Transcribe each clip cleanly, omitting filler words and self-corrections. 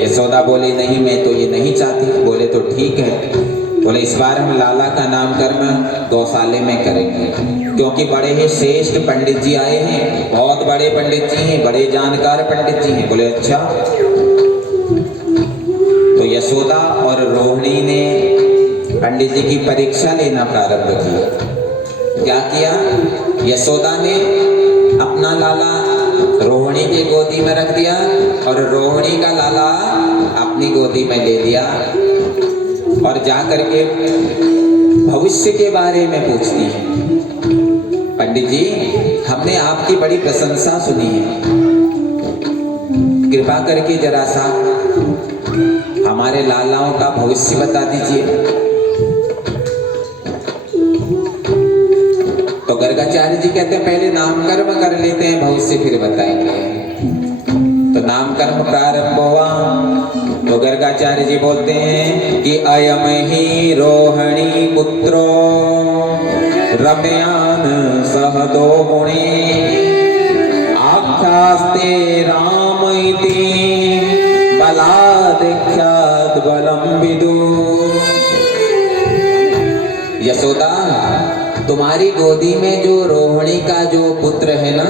यशोदा बोली नहीं, मैं तो ये नहीं चाहती। बोले तो ठीक है। बोले इस बार हम लाला का नामकरण गौशाले में करेंगे, क्योंकि बड़े ही श्रेष्ठ पंडित जी आए हैं, बहुत बड़े पंडित जी हैं, बड़े जानकार पंडित जी हैं। बोले अच्छा। तो यशोदा और रोहिणी ने पंडित जी की परीक्षा लेना प्रारंभ किया। क्या किया? यशोदा ने अपना लाला रोहिणी की गोदी में रख दिया और रोहिणी का लाला अपनी गोदी में ले लिया और जा करके भविष्य के बारे में पूछती है, पंडित जी हमने आपकी बड़ी प्रशंसा सुनी है, कृपा करके जरा सा हमारे लालाओं का भविष्य बता दीजिए। तो गर्गाचार्य जी कहते हैं पहले नामकर्म कर लेते हैं, भविष्य फिर बताएंगे। तो नामकर्म प्रारंभ हुआ। तो गर्गाचार्य जी बोलते हैं कि अयम ही रोहिणी पुत्रो रम्यान सह दो गुणे आख्यास्ते राम इति बलादिख्यात बलम विदु। यशोदा तुम्हारी गोदी में जो रोहिणी का जो पुत्र है ना,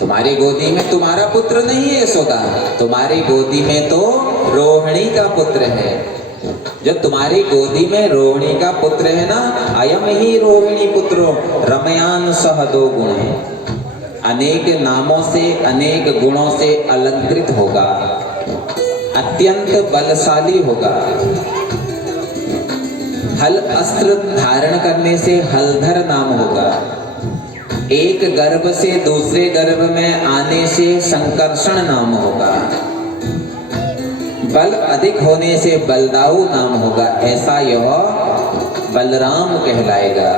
तुम्हारी गोदी में तुम्हारा पुत्र नहीं है यशोदा, तुम्हारी गोदी में तो रोहिणी का पुत्र है। जो तुम्हारी गोदी में रोहिणी का पुत्र है ना, अयम ही रोहिणी पुत्रो रमयान सह दो गुण है, अनेक नामों से अनेक गुणों से अलंकृत होगा, अत्यंत बलशाली होगा। हल अस्त्र धारण करने से हलधर नाम होगा, एक गर्भ से दूसरे गर्भ में आने से संकर्षण नाम होगा, बल अधिक होने से बलदाऊ नाम होगा, ऐसा यह बलराम कहलाएगा।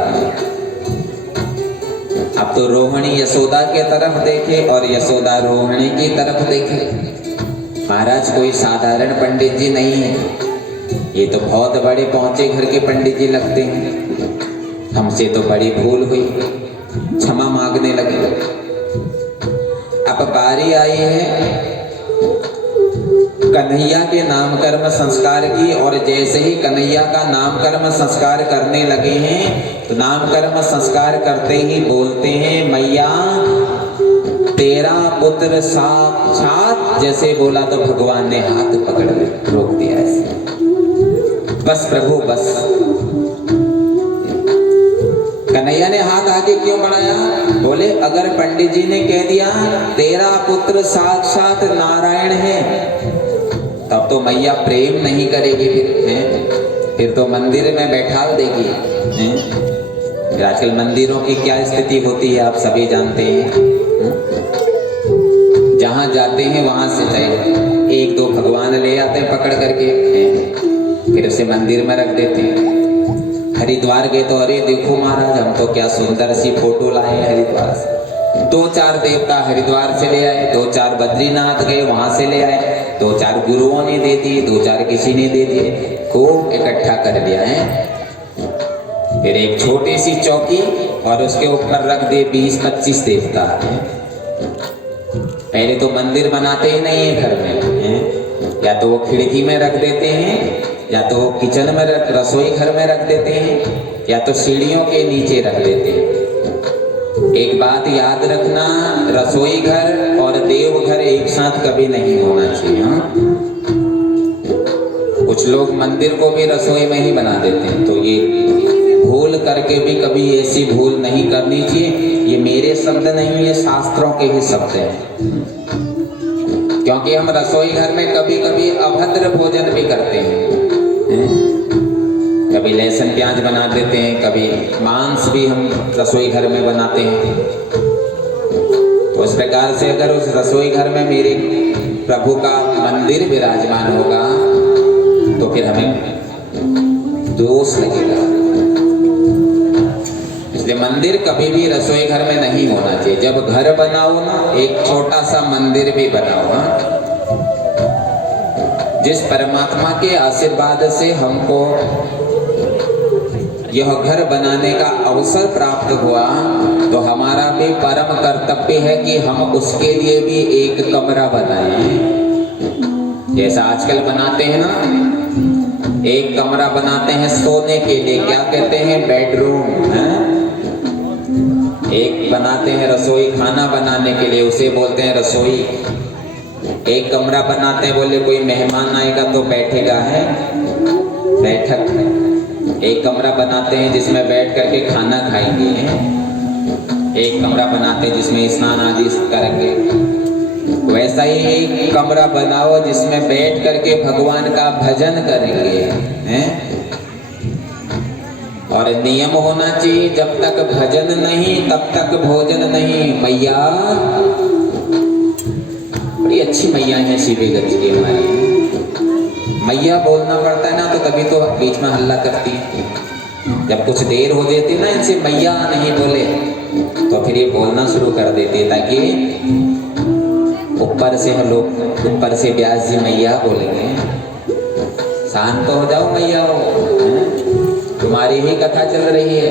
अब तो रोहिणी यशोदा के तरफ देखे और यशोदा रोहिणी की तरफ देखे। महाराज कोई साधारण पंडित जी नहीं है, ये तो बहुत बड़े पहुंचे घर के पंडित जी लगते हैं, हमसे तो बड़ी भूल हुई, क्षमा मांगने लगे। अब बारी आई है कन्हैया के नामकर्म संस्कार की, और जैसे ही कन्हैया का नामकर्म संस्कार करने लगे हैं तो नामकर्म संस्कार करते ही बोलते हैं मैया तेरा पुत्र साक्षात। जैसे बोला तो भगवान ने हाथ पकड़ रोक दिया ऐसे, बस प्रभु बस। कन्हैया ने हाथ आगे क्यों बढ़ाया? बोले अगर पंडित जी ने कह दिया तेरा पुत्र साक्षात नारायण है, तब तो मैया प्रेम नहीं करेगी, फिर तो मंदिर में बैठा देगी। आजकल मंदिरों की क्या स्थिति होती है आप सभी जानते हैं। जहां जाते हैं वहां से चाहे एक दो भगवान ले आते हैं पकड़ करके, फिर उसे मंदिर में रख देते हैं। हरिद्वार गए तो अरे देखो महाराज हम तो क्या सुंदर सी फोटो लाए हैं हरिद्वार से, 2-4 देवता हरिद्वार से ले आए, 2-4 बद्रीनाथ गए वहां से ले आए, 2-4 गुरुओं ने दे दिए, 2-4 किसी ने दे दिए, खूब इकट्ठा कर लिया है। फिर एक छोटी सी चौकी और उसके ऊपर रख दे 20-25 देवता। पहले तो मंदिर बनाते ही नहीं है घर में, या तो वो खिड़की में रख देते हैं, या तो वो किचन में रसोई घर में रख देते हैं, या तो सीढ़ियों के नीचे रख देते हैं। एक बात याद रखना, रसोई घर और देवघर एक साथ कभी नहीं होना चाहिए। कुछ लोग मंदिर को भी रसोई में ही बना देते हैं, तो ये भूल करके भी कभी ऐसी भूल नहीं करनी चाहिए। ये मेरे शब्द नहीं, ये शास्त्रों के ही शब्द हैं। क्योंकि हम रसोई घर में कभी कभी अभद्र भोजन भी करते हैं, कभी लहसुन प्याज बना देते हैं, कभी मांस भी हम रसोई घर में बनाते हैं। तो उस प्रकार से अगर उस रसोई घर में मेरे प्रभु का मंदिर विराजमान होगा तो फिर हमें दोष लगेगा। इसलिए मंदिर कभी भी रसोई घर में नहीं होना चाहिए। जब घर बनाओ ना, एक छोटा सा मंदिर भी बनाओ। जिस परमात्मा के आशीर्वाद से हमको यह घर बनाने का अवसर प्राप्त हुआ, तो हमारा भी परम कर्तव्य है कि हम उसके लिए भी एक कमरा बनाएं, जैसा आजकल बनाते हैं ना, एक कमरा बनाते हैं सोने के लिए, क्या कहते हैं, बेडरूम है। एक बनाते हैं रसोई खाना बनाने के लिए, उसे बोलते हैं रसोई। एक कमरा बनाते हैं, बोले कोई मेहमान आएगा तो बैठेगा, है बैठक। एक कमरा बनाते हैं जिसमें बैठ करके खाना खाएंगे, हैं। एक कमरा बनाते हैं जिसमें स्नान आदि करेंगे। वैसा ही एक कमरा बनाओ जिसमें बैठ करके भगवान का भजन करेंगे, हैं। और नियम होना चाहिए, जब तक भजन नहीं तब तक भोजन नहीं। मैया बड़ी अच्छी मैया है शिवेगंज की हमारी। मैया बोलना पड़ता है ना, तो तभी तो बीच में हल्ला करती है। जब कुछ देर हो जाती है ना, इनसे मैया नहीं बोले तो फिर ये बोलना शुरू कर देती है, ताकि ऊपर से हम लोग, ऊपर से व्यास जी मैया बोलेंगे, शांत हो जाओ मैया हो, तुम्हारी ही कथा चल रही है।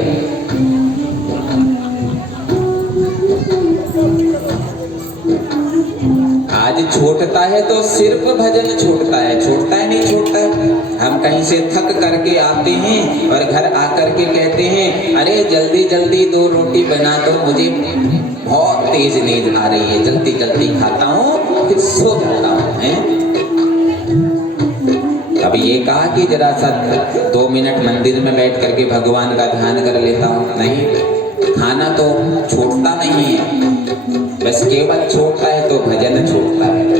आज छूटता है तो सिर्फ भजन छूटता है, छूटता है नहीं छूटता है। हम कहीं से थक करके आते हैं और घर आकर के कहते हैं, अरे जल्दी जल्दी 2 रोटी बना दो, मुझे बहुत तेज नींद आ रही है, जल्दी जल्दी खाता हूँ फिर सो जाता हूँ, हैं। अब ये कहा कि जरा सा 2 मिनट मंदिर में बैठ करके भगवान का ध्यान कर लेता हूँ, नहीं। खाना तो छूटता नहीं है, बस केवल छूटता है तो भजन छूटता है।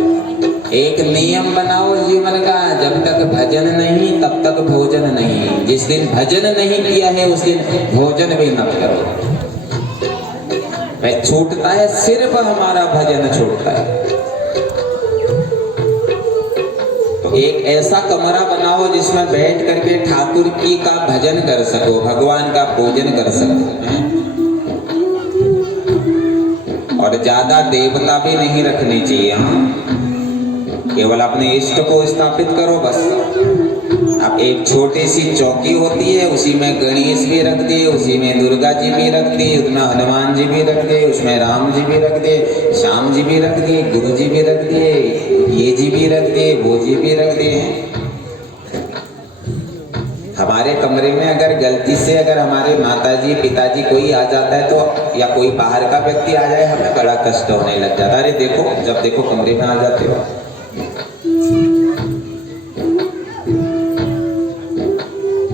एक नियम बनाओ जीवन का, जब तक भजन नहीं तब तक भोजन नहीं। जिस दिन भजन नहीं किया है उस दिन भोजन भी मत करो। छूटता है, सिर्फ हमारा भजन छूटता है। तो एक ऐसा कमरा बनाओ जिसमें बैठ करके ठाकुर की का भजन कर सको, भगवान का पूजन कर सको, हैं? और ज्यादा देवता भी नहीं रखनी चाहिए, हाँ। केवल अपने इष्ट को स्थापित करो बस। अब एक छोटी सी चौकी होती है, उसी में गणेश भी रख दिए, उसी में दुर्गा जी भी रख दी, उसमें हनुमान जी भी रख दिए, उसमें राम जी भी रख दिए, श्याम जी भी रख दिए, गुरु जी भी रख दिए, ये जी भी रख दिए, वो जी भी रख दिए हैं। हमारे कमरे में अगर गलती से अगर हमारे माताजी पिताजी कोई आ जाता है तो, या कोई बाहर का व्यक्ति आ जाए, हमें बड़ा कष्ट होने लग जाता है। अरे देखो, जब देखो कमरे में आ जाते हो।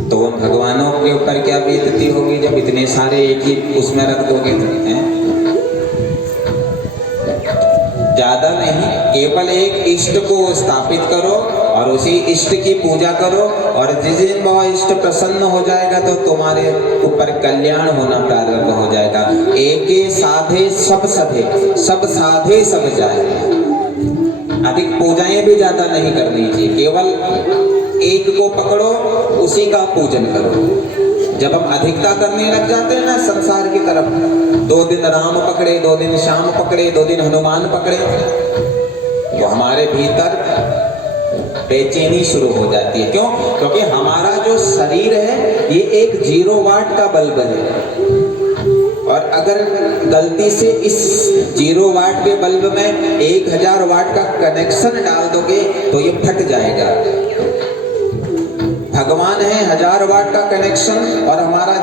तो उन भगवानों के ऊपर क्या बीतती होगी जब इतने सारे एक ही उसमें रख दोगे तो, हैं? ज्यादा नहीं, केवल एक इष्ट को स्थापित करो और उसी इष्ट की पूजा करो, और जिस दिन वह इष्ट प्रसन्न हो जाएगा तो तुम्हारे ऊपर कल्याण होना प्रारंभ हो जाएगा। एक साधे सब सधे, सब साधे सब जाए। अधिक पूजाएं भी ज्यादा नहीं करनी चाहिए, केवल एक को पकड़ो, उसी का पूजन करो। जब हम अधिकता करने लग जाते हैं ना संसार की तरफ, 2 दिन राम पकड़े, 2 दिन श्याम पकड़े, 2 दिन हनुमान पकड़े, तो हमारे भीतर बेचैनी शुरू हो जाती है। क्यों? क्योंकि हमारा जो शरीर है ये एक 0 वाट का बल्ब है, और अगर गलती से इस 0 वाट के बल्ब में 1000 वाट का कनेक्शन डाल दोगे तो ये फट जाएगा। भगवान है 1000 वाट का कनेक्शन, और हमारा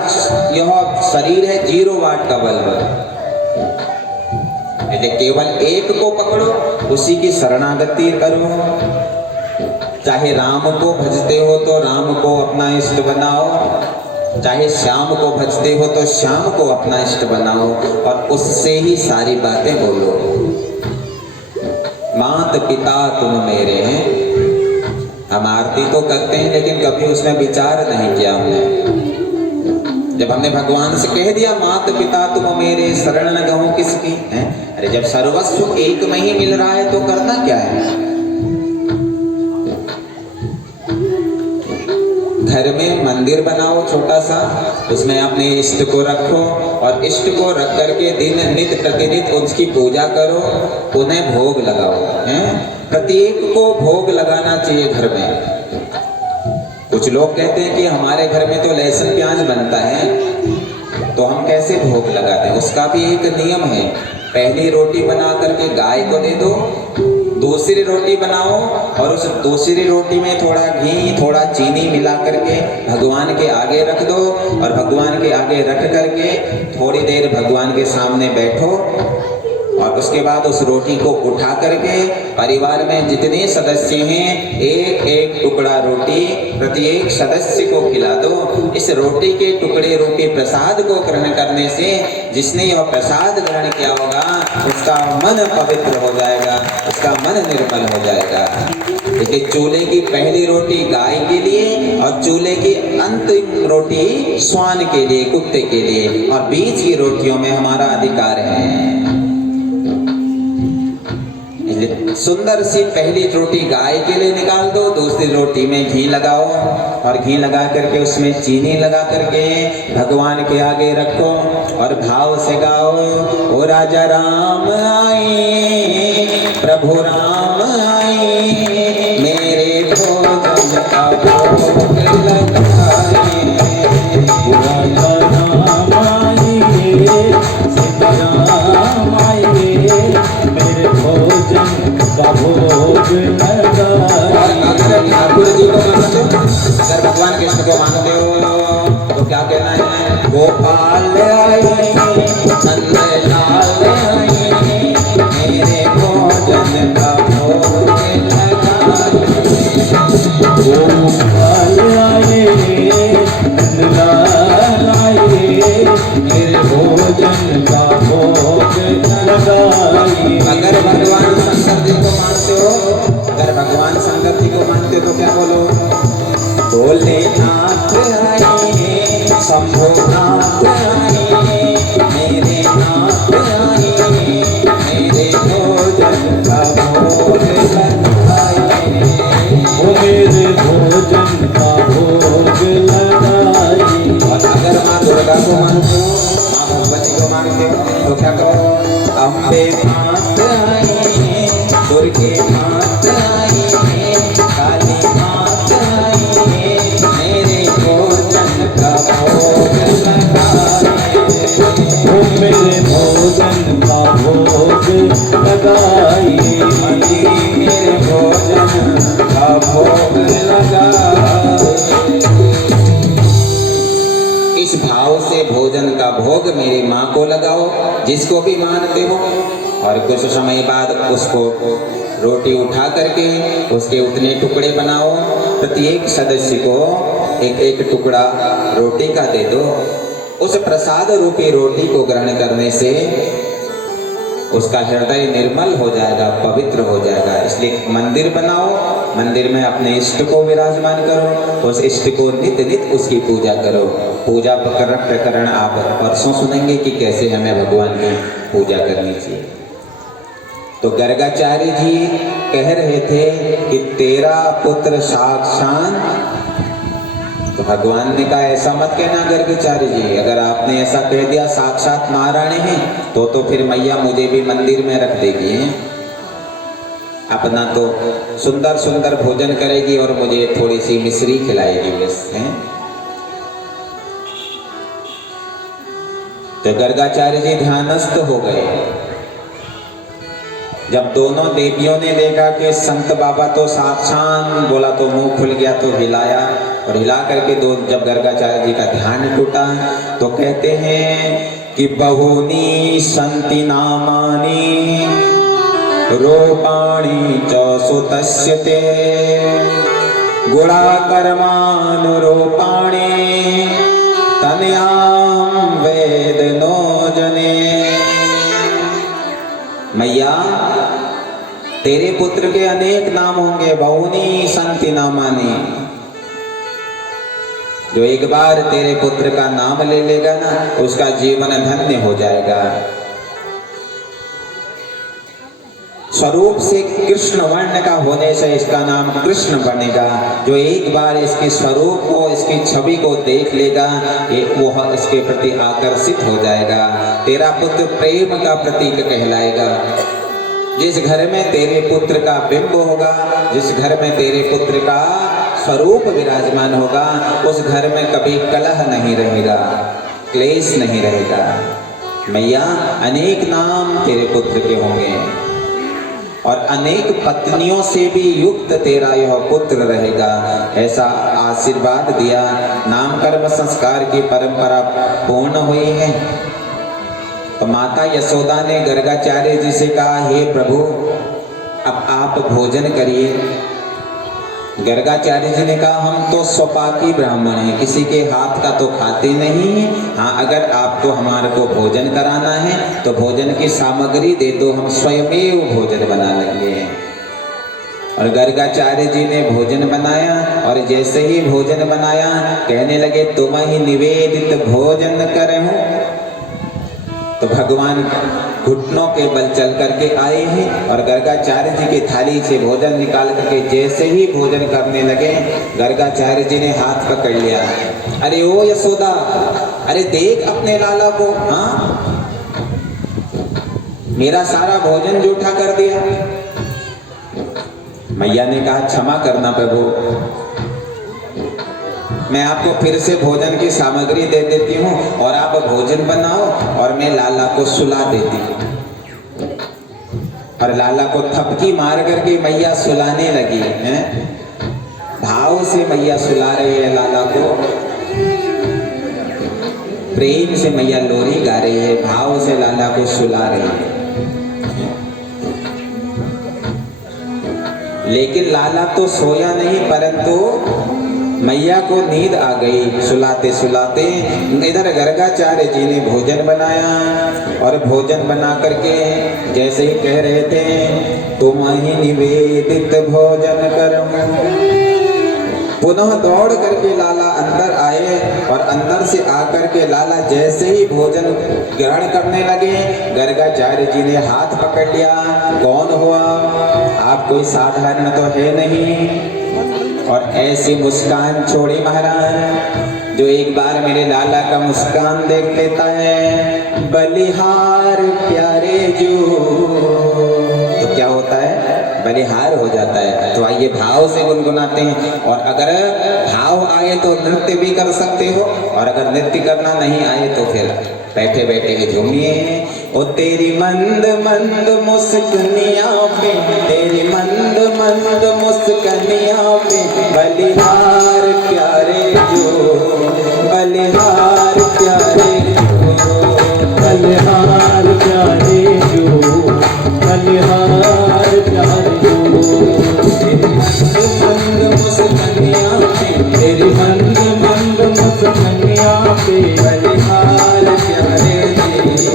यह शरीर है 0 वाट का बल्ब। केवल एक को पकड़ो, उसी की शरणागति करो। चाहे राम को भजते हो तो राम को अपना इष्ट बनाओ, चाहे श्याम को भजते हो तो श्याम को अपना इष्ट बनाओ, और उससे ही सारी बातें बोलो। मात पिता तुम मेरे हैं। हम आरती तो करते हैं लेकिन कभी उसमें विचार नहीं किया हमने। जब हमने भगवान से कह दिया मात पिता तुम मेरे, शरण न गहूं किसकी, है? अरे जब सर्वस्व एक में ही मिल रहा है तो करना क्या है? घर में मंदिर बनाओ छोटा सा, उसमें अपने इष्ट को रखो, और इष्ट को रख करके दिन नित्य प्रतिनित उसकी पूजा करो, उन्हें भोग लगाओ, हैं? प्रत्येक को भोग लगाना चाहिए घर में। कुछ लोग कहते हैं कि हमारे घर में तो लहसुन प्याज बनता है, तो हम कैसे भोग लगाते हैं? उसका भी एक नियम है। पहली रोटी बना करके गाय को दे दो, दूसरी रोटी बनाओ और उस दूसरी रोटी में थोड़ा घी थोड़ा चीनी मिला करके भगवान के आगे रख दो और भगवान के आगे रख करके थोड़ी देर भगवान के सामने बैठो और उसके बाद उस रोटी को उठा करके परिवार में जितने सदस्य हैं एक एक टुकड़ा रोटी प्रत्येक सदस्य को खिला दो। इस रोटी के टुकड़े रूपी प्रसाद को ग्रहण करने से जिसने यह प्रसाद ग्रहण किया होगा उसका मन पवित्र हो जाएगा, उसका मन निर्मल हो जाएगा। देखिए, चूल्हे की पहली रोटी गाय के लिए और चूल्हे की अंतिम रोटी श्वान के लिए, कुत्ते के लिए, और बीच की रोटियों में हमारा अधिकार है। सुंदर सी पहली रोटी गाय के लिए निकाल दो, दूसरी रोटी में घी लगाओ और घी लगा करके उसमें चीनी लगा करके भगवान के आगे रखो और भाव से गाओ, ओ राजा राम आए, प्रभु राम आए, मेरे भोजन का भोग लगाए, राजा राम आए, सीताराम आए, मेरे भोजन का भोग लगाए। अगर ठाकुर जी को मानते हो, अगर भगवान कृष्ण को मानते हो तो क्या कहना है? गोपाल आए, नंदलाल आए, मेरे भोजन का भोग लगाए। गोपाल आए, नंदलाल आए, मेरे भोजन का भोग लगाए। अगर भगवान शंकर जी को मानते हो, अगर भगवान शंकर जी को मानते हो तो क्या बोलो? भोलेनाथ आए, शंभुनाथ आए, मेरे नाथ आए, मेरे भोजन का भोग लगाए, ओ मेरे भोजन का भोग लगाए। और अगर माँ दुर्गा को मानते हो, माँ भगवती को मानते हो तो क्या करो? अम्बे मात आई, दुर्गे मात आई, काली मात आई, मेरे भोजन का भोग लगाए, ओ मेरे भोजन का भोग लगाए, मेरे भोजन का भोग लगाए। इस भाव से भोजन का भोग मेरी माँ को लगाओ, जिसको भी मानते हो, और कुछ समय बाद उसको रोटी उठा करके उसके उतने टुकड़े बनाओ, प्रत्येक सदस्य को एक एक टुकड़ा रोटी का दे दो। उस प्रसाद रूपी रोटी को ग्रहण करने से उसका हृदय निर्मल हो जाएगा, पवित्र हो जाएगा। इसलिए मंदिर बनाओ, मंदिर में अपने इष्ट को विराजमान करो, उस इष्ट को नित्य नित्य उसकी पूजा करो। पूजा प्रकरण आप परसों सुनेंगे कि कैसे हमें भगवान की पूजा करनी चाहिए। तो गर्गाचार्य जी कह रहे थे कि तेरा पुत्र साक्षात, तो भगवान ने कहा ऐसा मत कहना गर्गाचार्य जी, अगर आपने ऐसा कह दिया साक्षात महारानी है तो फिर मैया मुझे भी मंदिर में रख देगी, अपना तो सुंदर सुंदर भोजन करेगी और मुझे थोड़ी सी मिश्री खिलाएगी बस, हैं। तो गर्गाचार्य जी ध्यानस्थ हो गए। जब दोनों देवियों ने देखा कि संत बाबा तो साक्षात, बोला तो मुंह खुल गया, तो हिलाया और हिला करके जब गर्गाचार्य जी का ध्यान टूटा तो कहते हैं कि बहुनी संति नामानि रूपाणि च सुतस्य ते गुणाकर्मानुरूपाणि तनयां वेद नो जने। मैया, तेरे पुत्र के अनेक नाम होंगे, बहुनी संति नामानि। जो एक बार तेरे पुत्र का नाम ले लेगा ना, उसका जीवन धन्य हो जाएगा। स्वरूप से कृष्ण वर्ण का होने से इसका नाम कृष्ण बनेगा। जो एक बार इसके स्वरूप को, इसकी छवि को देख लेगा, वो इसके प्रति आकर्षित हो जाएगा। तेरा पुत्र प्रेम का प्रतीक कहलाएगा। जिस घर में तेरे पुत्र का बिंब होगा, जिस घर में तेरे पुत्र का स्वरूप विराजमान होगा, उस घर में कभी कलह नहीं रहेगा, क्लेश नहीं रहेगा। मैया, अनेक नाम तेरे पुत्र के होंगे। और अनेक पत्नियों से भी युक्त तेरा यह पुत्र रहेगा, ऐसा आशीर्वाद दिया। नामकर्म संस्कार की परंपरा पूर्ण हुई है। तो माता यशोदा ने गर्गाचार्य जी से कहा, हे प्रभु अब आप भोजन करिए। गर्गाचार्य जी ने कहा, हम तो स्वपाकी ब्राह्मण हैं, किसी के हाथ का तो खाते नहीं हैं। हाँ, अगर आपको हमारे को भोजन कराना है तो भोजन की सामग्री दे दो, हम स्वयमेव भोजन बना लेंगे। और गर्गाचार्य जी ने भोजन बनाया, और जैसे ही भोजन बनाया कहने लगे, तुम ही निवेदित भोजन करहूं। तो भगवान घुटनों के बल चल करके आए हैं और गर्गाचार्य जी की थाली से भोजन निकाल करके जैसे ही भोजन करने लगे, गर्गाचार्य जी ने हाथ पकड़ लिया। अरे ओ यशोदा, अरे देख अपने लाला को, हाँ मेरा सारा भोजन जूठा कर दिया। मैया ने कहा, क्षमा करना प्रभु, मैं आपको फिर से भोजन की सामग्री दे देती हूँ और आप भोजन बनाओ और मैं लाला को सुला देती हूँ। और लाला को थपकी मार करके मैया सुलाने लगी हैं। भाव से मैया सुला रही है लाला को, प्रेम से मैया लोरी गा रही है, भाव से लाला को सुला रही है। लेकिन लाला तो सोया नहीं, परंतु मैया को नींद आ गई सुलाते सुलाते। इधर गर्गाचार्य जी ने भोजन बनाया और भोजन बना करके जैसे ही कह रहे थे, तुम ही निवेदित भोजन करहूं, पुनः दौड़ करके लाला अंदर आए और अंदर से आकर के लाला जैसे ही भोजन ग्रहण करने लगे, गर्गाचार्य जी ने हाथ पकड़ लिया। कौन हुआ आप? कोई साधारण तो है नहीं। और ऐसी मुस्कान छोड़ी महाराज, जो एक बार मेरे लाला का मुस्कान देख लेता है, बलिहार प्यारे जो, तो क्या होता है? बलिहार हो जाता है। तो आइए भाव से गुनगुनाते हैं, और अगर भाव आए तो नृत्य भी कर सकते हो, और अगर नृत्य करना नहीं आए तो फिर बैठे बैठे ही झूमिए। ओ तेरी मंद मंद मुस्कनिया पे, तेरी मंद मंद मुस्कनिया पे, बलिहार प्यारे जो, बलिहार प्यारे जो, बलिहार प्यारे जो, बलिहार प्यारे जो। तेरी मंद मंद मुस्कनिया पे, तेरी मंद मंद मुस्कनिया पे, बलिहार प्यारे जो,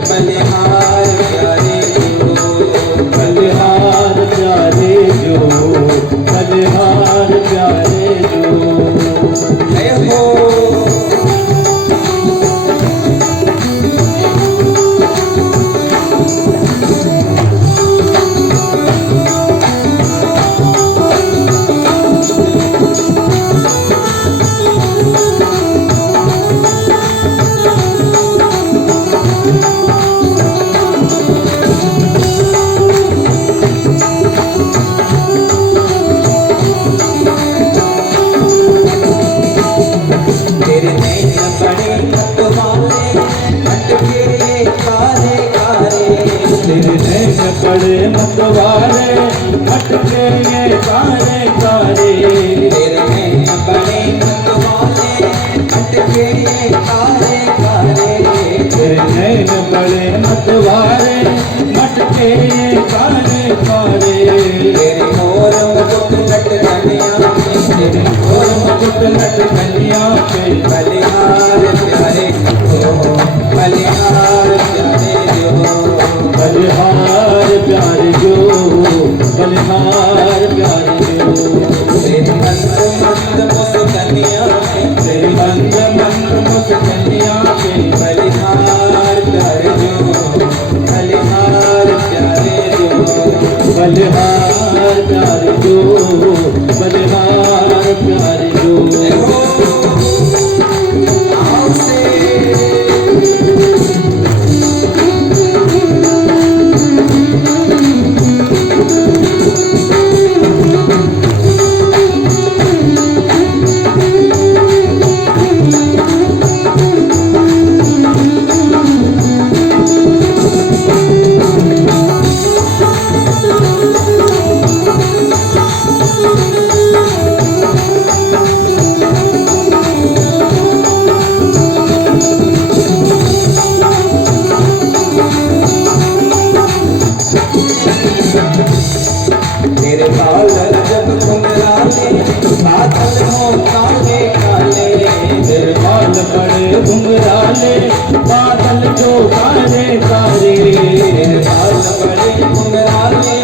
बलिहार प्यारे जो, बलिहार प्यारे जो, बलिहार प्यारे जो। जय हो। बड़े मतवारे भटके ये कारे कारे, तेरे नैन बड़े मतवारे भटके ये कारे कारे, तेरे नैन बड़े मतवारे भटके ये कारे कारे। तेरे मोर मुकुट लट कन्या पे, तेरे मोर मुकुट लट कन्या पे, बलिहार प्यारे जो, बलिहार प्यारे जो, बलिहार प्यारे जो, बलिहार प्यारे जो। तेरे मंद मंद मुस्कनिया पे, तेरे मंद मंद मुस्कनिया पे, बलिहार प्यारे जो, बलिहार प्यारे जो, बलिहार प्यारे जो, बलिहार प्यारे जो। झालर जब घुंघराले बादल हो काले काले, तेरे बाल बड़े घुंघराले बादल जो काले काले, तेरे बाल बड़े घुंघराले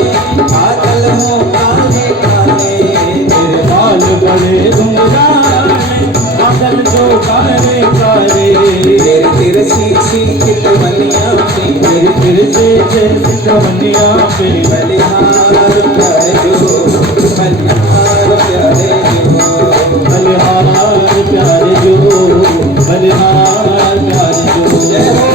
बादल हो काले काले, तेरे बाल बड़े घुंघराले बादल जो काले काले, तेरे तिरछी सी खिलवनियाँ पे, तेरे तिरछे जैसे कवनिया पे, बलिहार प्यारे जो, बलिहार प्यारे जो, बलिहार प्यारे जो, बलिहार प्यारे जो। जय हो।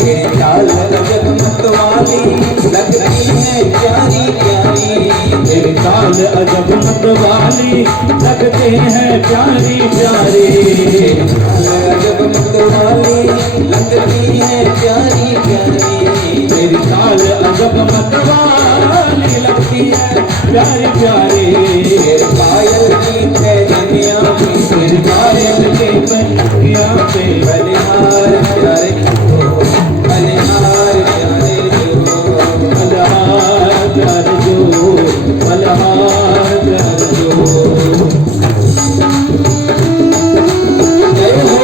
तेरे झालर जब मतवाली लगती है प्यारी प्यारी, तेरे ताल अजब मतवाली लगते हैं प्यारी प्यारी, तेरे झालर जब मतवाली लगती है प्यारी प्यारी, तेरी ताल अजब मतवाली लगती है प्यारी प्यारी, तेरे पायल की पैजनियाँ पे, तेरी पायल के पंखिया पे, बलिहार प्यारे जो, बलिहार प्यारे जो, बलहार प्यारे जो, बलहार प्यारे जो। जय हो।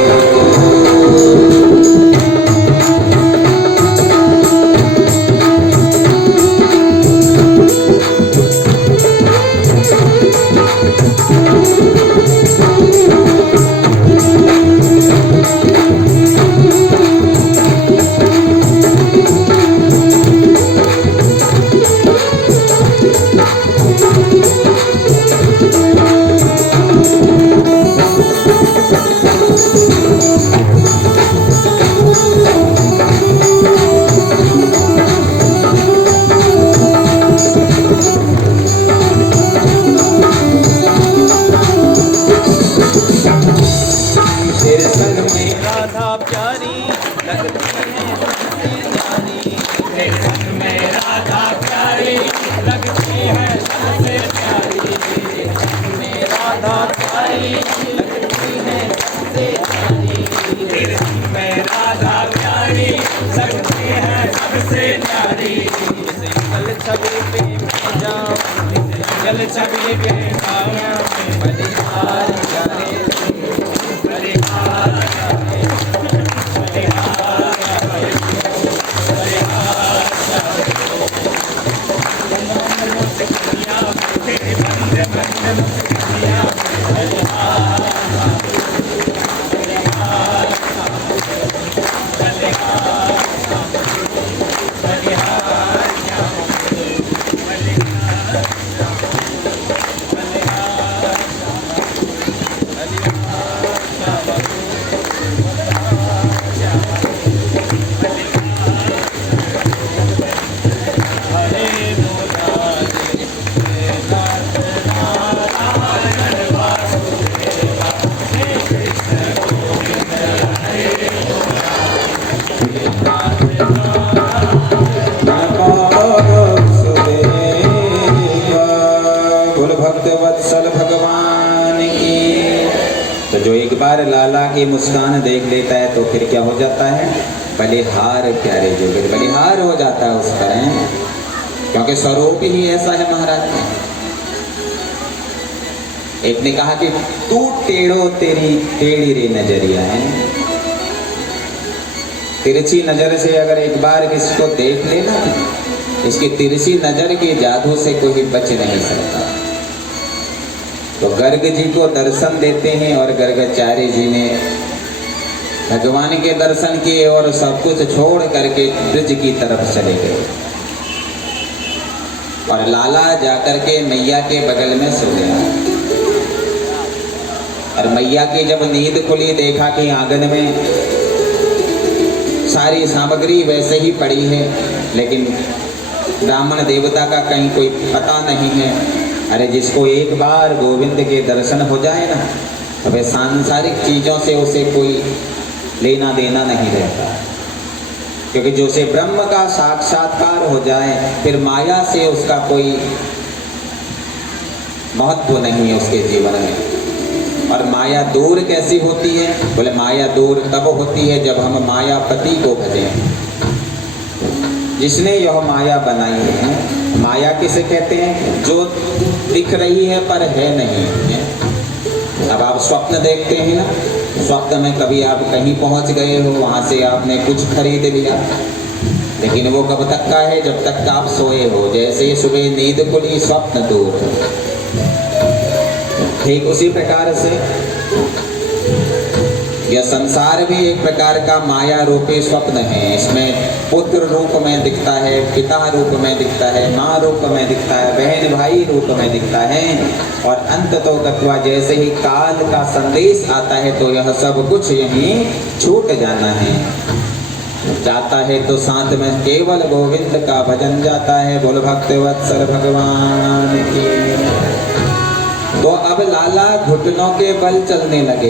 तेरे संग में राधा प्यारी लगती है सबसे न्यारी, तेरे संग में राधा प्यारी लगती है सबसे प्यारी, तेरे संग में राधा प्यारी लगती है सबसे प्यारी, तेरे संग में राधा प्यारी लगती है सबसे प्यारी। जल छवि पे मैं जाऊं, जल छवि पे पाया मैं बलिहार प्यारे, बलिहार तो जो एक बार लाला की मुस्कान देख लेता है तो फिर क्या हो जाता है, बलिहार प्यारे जो, बलिहार हो जाता है उस पर है, क्योंकि स्वरूप ही ऐसा है महाराज। एक ने कहा कि तू टेढ़ो तेरी टेढ़ी रे नजरिया है, तिरछी नजर से अगर एक बार किसको देख लेना, इसकी तिरछी नजर के जादू से कोई बच नहीं सकता। तो गर्ग जी को दर्शन देते हैं और गर्गाचार्य जी ने भगवान के दर्शन किए और सब कुछ छोड़ करके ब्रज की तरफ चले गए और लाला जाकर के मैया के बगल में सो गया। और मैया की जब नींद खुली, देखा कि आंगन में सारी सामग्री वैसे ही पड़ी है, लेकिन ब्राह्मण देवता का कहीं कोई पता नहीं है। अरे जिसको एक बार गोविंद के दर्शन हो जाए ना, तो वे सांसारिक चीजों से उसे कोई लेना देना नहीं रहता, क्योंकि जो से ब्रह्म का साक्षात्कार हो जाए, फिर माया से उसका कोई महत्व नहीं है उसके जीवन में। और माया दूर कैसी होती है? बोले माया दूर तब होती है जब हम मायापति को भजें, जिसने यह माया बनाई है। माया किसे कहते हैं? जो दिख रही है पर है नहीं है। अब आप स्वप्न देखते हैं ना, स्वप्न में कभी आप कहीं पहुंच गए हो, वहां से आपने कुछ खरीद लिया, लेकिन वो कब तक का है? जब तक आप सोए हो। जैसे ही सुबह नींद खुली, स्वप्न दूर। ठीक उसी प्रकार से यह संसार भी एक प्रकार का माया रूपी स्वप्न है। इसमें पुत्र रूप में दिखता है, पिता रूप में दिखता है, माँ रूप में दिखता है, बहन भाई रूप में दिखता है, और अंत तो गत्वा जैसे ही काल का संदेश आता है तो यह सब कुछ यहीं छूट जाना है। जाता है तो साथ में केवल गोविंद का भजन जाता है। बोल भक्तवत्सल भगवान की। तो अब लाला घुटनों के बल चलने लगे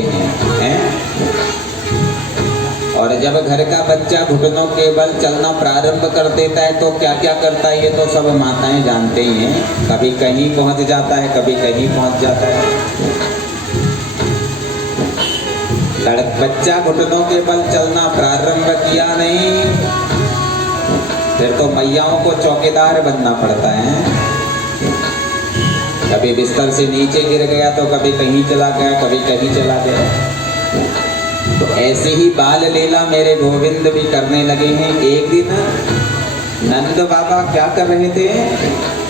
हैं? और जब घर का बच्चा घुटनों के बल चलना प्रारंभ कर देता है तो क्या क्या करता है, ये तो सब माताएं जानते ही हैं। कभी कहीं पहुंच जाता है, कभी कहीं पहुंच जाता है। बच्चा घुटनों के बल चलना प्रारंभ किया नहीं, फिर तो मैयाओं को चौकीदार बनना पड़ता है। कभी बिस्तर से नीचे गिर गया तो कभी कहीं चला गया, कभी कहीं चला गया। तो ऐसे ही बाल लीला मेरे गोविंद भी करने लगे हैं। एक दिन नंद बाबा क्या कर रहे थे?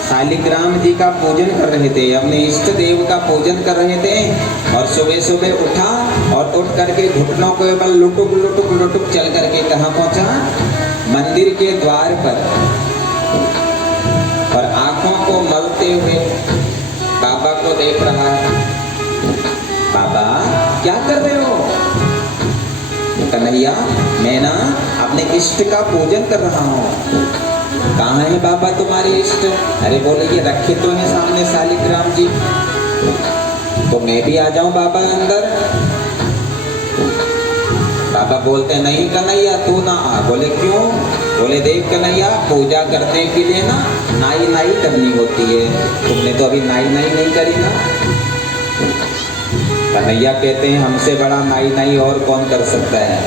शालिग्राम जी का पूजन कर रहे थे, अपने इष्ट देव का पूजन कर रहे थे। और सुबह सुबह उठा और उठ करके घुटनों के बल लुटुक लुटुक लुटुक चल करके कहाँ पहुंचा? मंदिर के द्वार पर। और आंखों को मलते हुए बाबा को देख रहा है। बाबा क्या कर रहे हो? कन्हैया मैं ना अपने इष्ट का पूजन कर रहा हूँ। कहाँ है बाबा तुम्हारे इष्ट? अरे बोले ये रखे तो हैं सामने शालिग्राम जी। तो मैं भी आ जाऊं बाबा अंदर? बाबा बोलते नहीं कन्हैया तू ना आ। बोले क्यों? बोले देख कन्हैया, पूजा करने के लिए ना नाई नाई करनी होती है, तुमने तो अभी नाई नाई नहीं करी ना। कन्हैया कहते हैं हमसे बड़ा नाई नाई और कौन कर सकता है।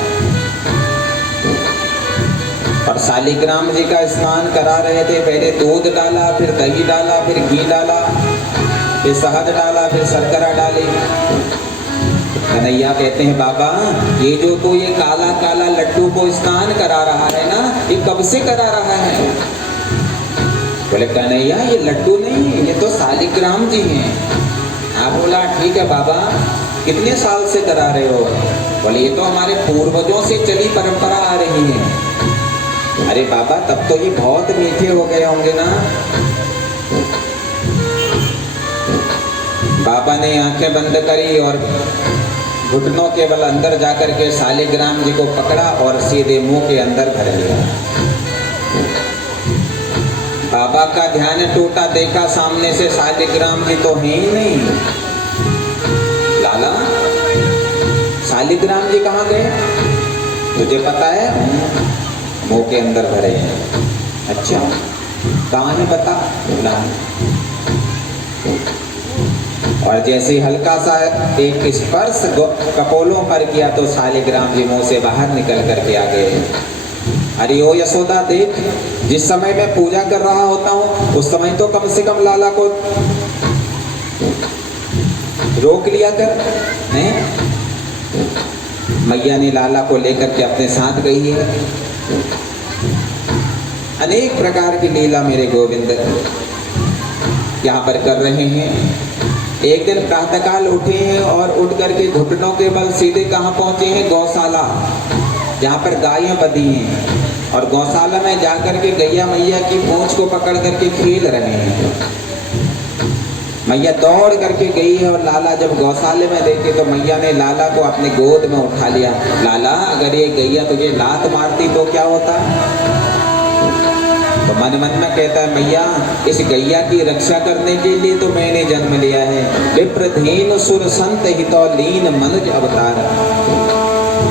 और शालिग्राम जी का स्नान करा रहे थे। पहले दूध डाला, फिर दही डाला, फिर घी डाला, फिर शहद डाला, फिर शर्करा डाली। कन्हैया कहते हैं बाबा ये जो तो ये काला काला लड्डू को स्नान करा रहा है ना, ये कब से करा रहा है? बोले कन्हैया ये लड्डू नहीं है, ये तो शालिग्राम जी हैं। हाँ बोला ठीक है बाबा, कितने साल से करा रहे हो? बोले ये तो हमारे पूर्वजों से चली परंपरा आ रही है। अरे बाबा तब तो ये बहुत मीठे हो गए होंगे ना। बाबा ने आंखें बंद करी और घुटनों के बल अंदर जाकर के शालिग्राम जी को पकड़ा और सीधे मुंह के अंदर भर लिया। बाबा का ध्यान टूटा, देखा सामने से शालिग्राम जी तो है ही नहीं। लाला शालिग्राम जी कहाँ गए? तुझे पता है? मुंह के अंदर भरे हैं। अच्छा कहाँ है बता? और जैसे हल्का सा एक स्पर्श कपोलों पर किया तो शालिग्राम जी मुंह से बाहर निकल करके आ गए। अरे ओ यशोदा देख, जिस समय मैं पूजा कर रहा होता हूँ उस समय तो कम से कम लाला को रोक लिया कर। नहीं, मैया ने लाला को लेकर के अपने साथ गई है। अनेक प्रकार की लीला मेरे गोविंद यहाँ पर कर रहे हैं। एक दिन प्रातःकाल उठे हैं और उठ करके घुटनों के बल सीधे कहाँ पहुंचे हैं? गौशाला, जहाँ पर गायें बंधी हैं। और गौशाला में जाकर के गैया मैया की पूंछ को पकड़ करके खेल रहे हैं। मैया दौड़ करके गई है और लाला जब गौशाले में देखे तो मैया ने लाला को अपने गोद में उठा लिया। लाला, अगर ये गैया तुझे लात मारती तो क्या होता? तो मन मन में कहता है, मैया इस गैया की रक्षा करने के लिए तो मैंने जन्म लिया है। विप्रधीन सुर संत हितौलीन मनुज अवतार।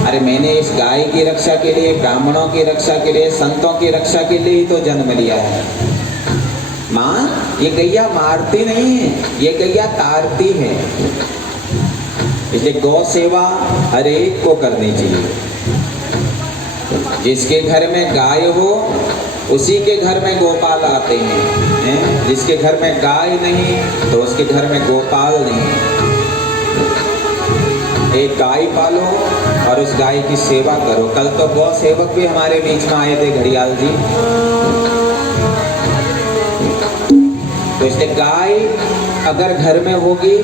अरे मैंने इस गाय की रक्षा के लिए, ब्राह्मणों की रक्षा के लिए, संतों की रक्षा के लिए ही तो जन्म लिया है। माँ, ये गैया मारती नहीं है, ये गैया तारती है। इसलिए गौ सेवा हर एक को करनी चाहिए। जिसके घर में गाय हो उसी के घर में गोपाल आते हैं, जिसके घर में गाय नहीं तो उसके घर में गोपाल नहीं। एक गाय पालो और उस गाय की सेवा करो। कल तो गौ सेवक भी हमारे बीच में आए थे, घड़ियाल जी। तो इसलिए गाय अगर घर में होगी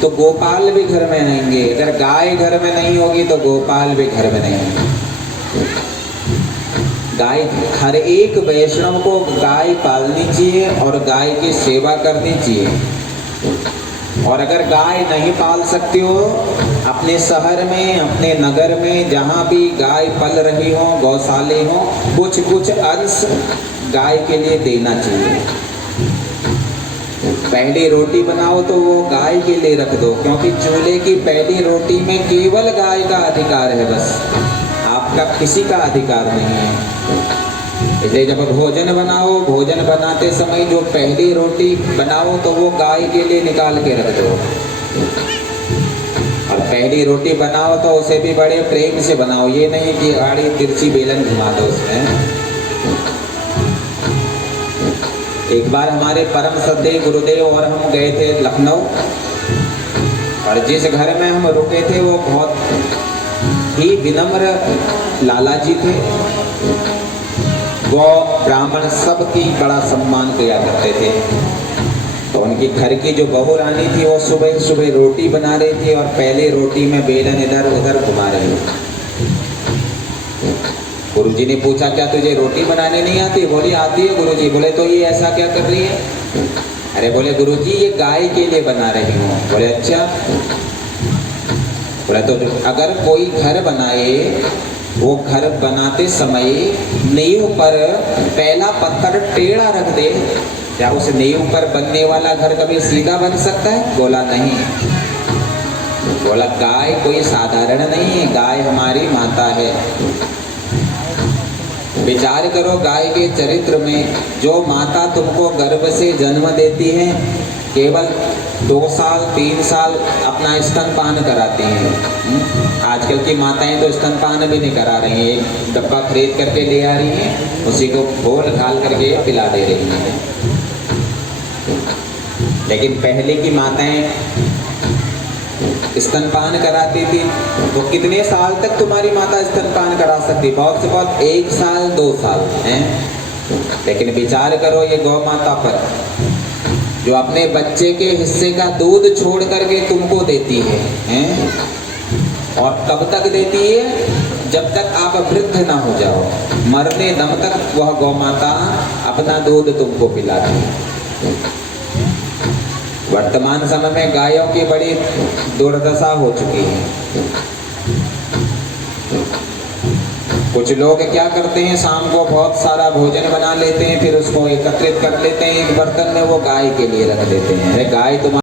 तो गोपाल भी घर में आएंगे, अगर गाय घर में नहीं होगी तो गोपाल भी घर में नहीं आएंगे। गाय, हर एक वैष्णव को गाय पालनी चाहिए और गाय की सेवा करनी चाहिए। और अगर गाय नहीं पाल सकते हो, अपने शहर में, अपने नगर में जहाँ भी गाय पल रही हो, गौशाले हो, कुछ कुछ अंश गाय के लिए देना चाहिए। पहली रोटी बनाओ तो वो गाय के लिए रख दो, क्योंकि चूल्हे की पहली रोटी में केवल गाय का अधिकार है, बस आपका किसी का अधिकार नहीं है। इसलिए जब भोजन बनाओ, भोजन बनाते समय जो पहली रोटी बनाओ तो वो गाय के लिए निकाल के रख दो। और पहली रोटी बनाओ तो उसे भी बड़े प्रेम से बनाओ, ये नहीं कि आड़ी तिरछी बेलन घुमा दो उसमें। एक बार हमारे परम श्रद्धेय गुरुदेव और हम गए थे लखनऊ, और जिस घर में हम रुके थे वो बहुत ही विनम्र लाला जी थे। वो ब्राह्मण सबकी बड़ा सम्मान किया करते थे। तो उनकी घर की जो बहू रानी थी वो सुबह सुबह रोटी बना रही थी और पहले रोटी में बेलन इधर उधर घुमा रही थी। गुरुजी ने पूछा, क्या तुझे रोटी बनाने नहीं आती? बोली, आती है गुरुजी। बोले, तो ये ऐसा क्या कर रही है? अरे बोले, गुरुजी ये गाय के लिए बना रही हूँ। बोले, अच्छा। बोले, तो अगर कोई घर बनाए, वो घर बनाते समय नींव पर पहला पत्थर टेढ़ा रख दे, क्या उस नींव पर बनने वाला घर कभी सीधा बन सकता है? बोला, नहीं। बोला, गाय कोई साधारण नहीं है, गाय हमारी माता है। विचार करो गाय के चरित्र में, जो माता तुमको गर्भ से जन्म देती है, केवल 2 साल 3 साल अपना स्तनपान कराती हैं। आजकल की माताएं तो स्तनपान भी नहीं करा रही हैं, एक डब्बा खरीद करके ले आ रही हैं, उसी को घोल घाल करके पिला दे रही हैं। लेकिन पहले की माताएं स्तनपान कराती थी, तो कितने साल तक तुम्हारी माता स्तनपान करा सकती? बहुत से बहुत 1 साल 2 साल हैं। लेकिन विचार करो ये गौ माता पर, जो अपने बच्चे के हिस्से का दूध छोड़ करके तुमको देती है, हैं? और कब तक देती है? जब तक आप वृद्ध ना हो जाओ, मरने दम तक वह गौ माता अपना दूध तुमको पिलाती है। वर्तमान समय में गायों की बड़ी दुर्दशा हो चुकी है। कुछ लोग क्या करते हैं, शाम को बहुत सारा भोजन बना लेते हैं, फिर उसको एकत्रित कर लेते हैं एक बर्तन में, वो गाय के लिए रख देते हैं। अरे गाय तुम्हारी